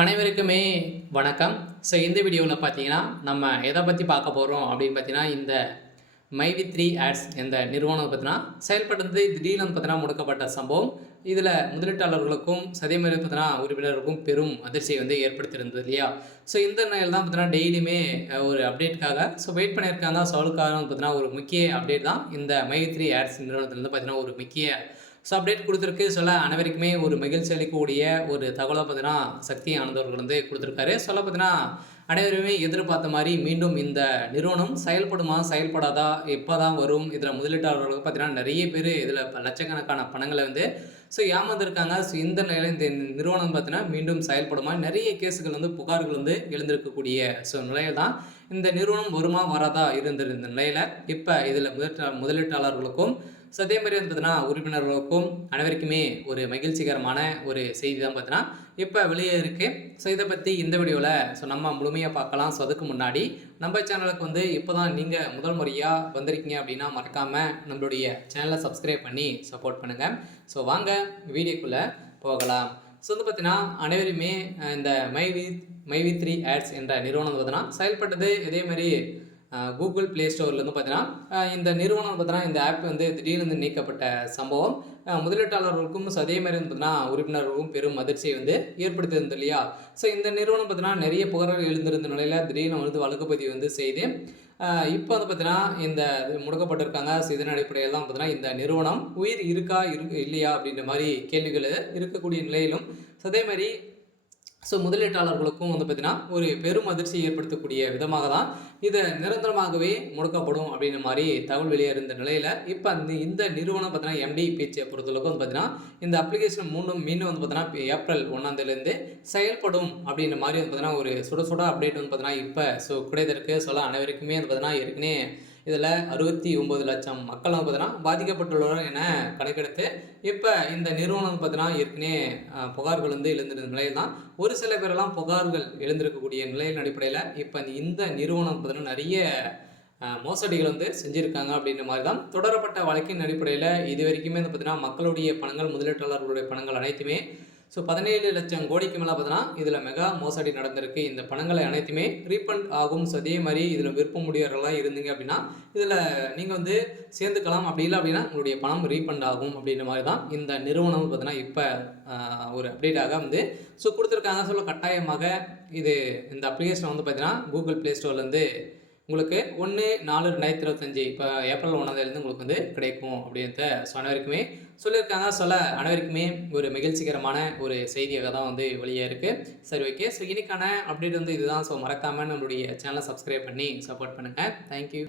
அனைவருக்குமே வணக்கம். ஸோ இந்த வீடியோவில் பார்த்தீங்கன்னா, நம்ம எதை பற்றி பார்க்க போகிறோம் அப்படின்னு பார்த்தீங்கன்னா, இந்த மைவி3 ஆட்ஸ் இந்த நிறுவனம் பார்த்தீங்கன்னா, செயல்படுறது திடீர்னு பார்த்தீங்கன்னா முடக்கப்பட்ட சம்பவம். இதில் முதலீட்டாளர்களுக்கும் அதே மாதிரி பார்த்தீங்கன்னா உறுப்பினருக்கும் பெரும் அதிர்ச்சியை ஏற்படுத்தியிருந்தது இல்லையா? ஸோ இந்த நிலையில் தான் பார்த்தீங்கன்னா டெய்லியுமே ஒரு அப்டேட்டுக்காக வெயிட் பண்ணியிருக்காங்க. ஸோ அவளுக்காக பார்த்தீங்கன்னா ஒரு முக்கிய அப்டேட் தான் இந்த மைவி3 ஆட்ஸ் நிறுவனத்திலேருந்து பார்த்தீங்கன்னா ஒரு முக்கிய அப்டேட் கொடுத்துருக்கு. சொல்ல அனைவருக்குமே ஒரு மகிழ்ச்சி அளிக்கக்கூடிய ஒரு தகவலை பார்த்தீங்கன்னா சக்தி ஆனந்தவர்கள் கொடுத்துருக்காரு. சொல்ல பார்த்தீங்கன்னா அனைவருமே எதிர்பார்த்த மாதிரி மீண்டும் இந்த நிறுவனம் செயல்படுமா செயல்படாதா, எப்போ தான் வரும், இதில் முதலீட்டாளர்களுக்கு பார்த்தீங்கன்னா நிறைய பேர் இதில் லட்சக்கணக்கான பணங்களை ஏமாந்துருக்காங்க. ஸோ இந்த நிலையில் இந்த நிறுவனம் பார்த்தீங்கன்னா மீண்டும் செயல்படுமா, நிறைய கேஸுகள் புகார்கள் எழுந்திருக்கக்கூடிய நிலையில் தான் இந்த நிறுவனம் வருமா வராதா இருந்திருந்த நிலையில் இப்போ இதில் முதலீட்டாளர்களுக்கும் அதே மாதிரி பார்த்தீங்கன்னா உறுப்பினர்களுக்கும் அனைவருக்குமே ஒரு மகிழ்ச்சிகரமான ஒரு செய்தி தான் பார்த்தீங்கன்னா இப்போ வெளியே இருக்குது. ஸோ இதை பற்றி இந்த வீடியோவில் நம்ம முழுமையாக பார்க்கலாம். ஸோ அதுக்கு முன்னாடி நம்ம சேனலுக்கு இப்போ தான் நீங்கள் முதல் முறையாக வந்திருக்கீங்க அப்படின்னா மறக்காமல் நம்மளுடைய சேனலை சப்ஸ்கிரைப் பண்ணி சப்போர்ட் பண்ணுங்கள். ஸோ வாங்க வீடியோக்குள்ளே போகலாம். ஸோ பார்த்தீங்கன்னா அனைவருமே இந்த மைவி3 ஆட்ஸ் என்ற நிறுவனம் பார்த்தீங்கன்னா செயல்பட்டது இதே மாதிரி கூகுள் ப்ளே ஸ்டோர்லேருந்து பார்த்தீங்கன்னா இந்த நிறுவனம் பார்த்தீங்கன்னா இந்த ஆப் திடீர்னு நீக்கப்பட்ட சம்பவம் முதலீட்டாளர்களுக்கும் அதே மாதிரி பார்த்தீங்கன்னா உறுப்பினர்களுக்கும் பெரும் அதிர்ச்சியை ஏற்படுத்தியிருந்தது இல்லையா? ஸோ இந்த நிறுவனம் பார்த்தீங்கன்னா நிறைய புகார்கள் எழுந்திருந்த நிலையில் திடீர்னு வழக்குப்பதிவு செய்து இப்போ பார்த்தீங்கன்னா இந்த முடக்கப்பட்டிருக்காங்க. ஸோ இதன் அடிப்படையில் தான் பார்த்தீங்கன்னா இந்த நிறுவனம் உயிர் இருக்கா இல்லையா அப்படின்ற மாதிரி கேள்விகள் இருக்கக்கூடிய நிலையிலும் அதே மாதிரி முதலீட்டாளர்களுக்கும் பார்த்தீங்கன்னா ஒரு பெரும் அதிர்ச்சியை ஏற்படுத்தக்கூடிய விதமாக தான் இதை நிரந்தரமாகவே முடக்கப்படும் அப்படின்ற மாதிரி தகவல் வெளியே இருந்த நிலையில் இப்போ இந்த நிறுவனம் பார்த்தீங்கன்னா எம்டி பேச்சை பொறுத்தளவுக்கு பார்த்தீங்கன்னா இந்த அப்ளிகேஷன் மீண்டும் பார்த்தீங்கன்னா ஏப்ரல் 1 செயல்படும் அப்படின்ற மாதிரி பார்த்தீங்கன்னா ஒரு சுட அப்டேட் பார்த்தீங்கன்னா இப்போ கிடைத்திருக்கு. சொல்ல அனைவருக்குமே பார்த்தீங்கன்னா ஏற்கனவே இதில் 69 லட்சம் மக்கள் பார்த்தீங்கன்னா பாதிக்கப்பட்டுள்ளனர் என கணக்கெடுத்து இப்போ இந்த நிறுவனம் பார்த்தீங்கன்னா ஏற்கனவே புகார்கள் எழுந்திருந்த நிலையில் தான் ஒரு சில பேரெல்லாம் புகார்கள் எழுந்திருக்கக்கூடிய நிலையின் அடிப்படையில் இப்போ இந்த நிறுவனம் பார்த்தீங்கன்னா நிறைய மோசடிகள் செஞ்சுருக்காங்க அப்படின்ற மாதிரி தான் தொடரப்பட்ட வழக்கின் அடிப்படையில் இது வரைக்குமே பார்த்தீங்கன்னா மக்களுடைய பணங்கள் முதலீட்டாளர்களுடைய பணங்கள் அனைத்துமே 17 லட்சம் கோடிக்கு மேலே பார்த்தீங்கன்னா இதில் மெகா மோசடி நடந்திருக்கு. இந்த பணங்களை அனைத்துமே ரீஃபண்ட் ஆகும். ஸோ அதே மாதிரி இதில் விருப்ப முடியவர்களாக இருந்தீங்க அப்படின்னா இதில் நீங்கள் சேர்ந்துக்கலாம். அப்படி இல்லை அப்படின்னா உங்களுடைய பணம் ரீஃபண்ட் ஆகும் அப்படின்ற மாதிரி தான் இந்த நிறுவனம் பார்த்தீங்கன்னா இப்போ ஒரு அப்டேட்டாக கொடுத்துருக்காங்க. சொல்ல கட்டாயமாக இந்த அப்ளிகேஷன் பார்த்தீங்கன்னா கூகுள் ப்ளே ஸ்டோர்லேருந்து உங்களுக்கு 1/4/2025 இப்போ ஏப்ரல் 1 உங்களுக்கு கிடைக்கும் அப்படின்ட்டு அனைவருக்குமே சொல்லியிருக்காங்க. சொல்ல அனைவருக்குமே ஒரு மகிழ்ச்சிகரமான ஒரு செய்தியாக தான் வெளியே இருக்குது. சரி, ஓகே. ஸோ இன்னைக்கான அப்டேட் இதுதான். ஸோ மறக்காமல் நம்மளுடைய சேனலை சப்ஸ்கிரைப் பண்ணி சப்போர்ட் பண்ணுங்கள். தேங்க்யூ.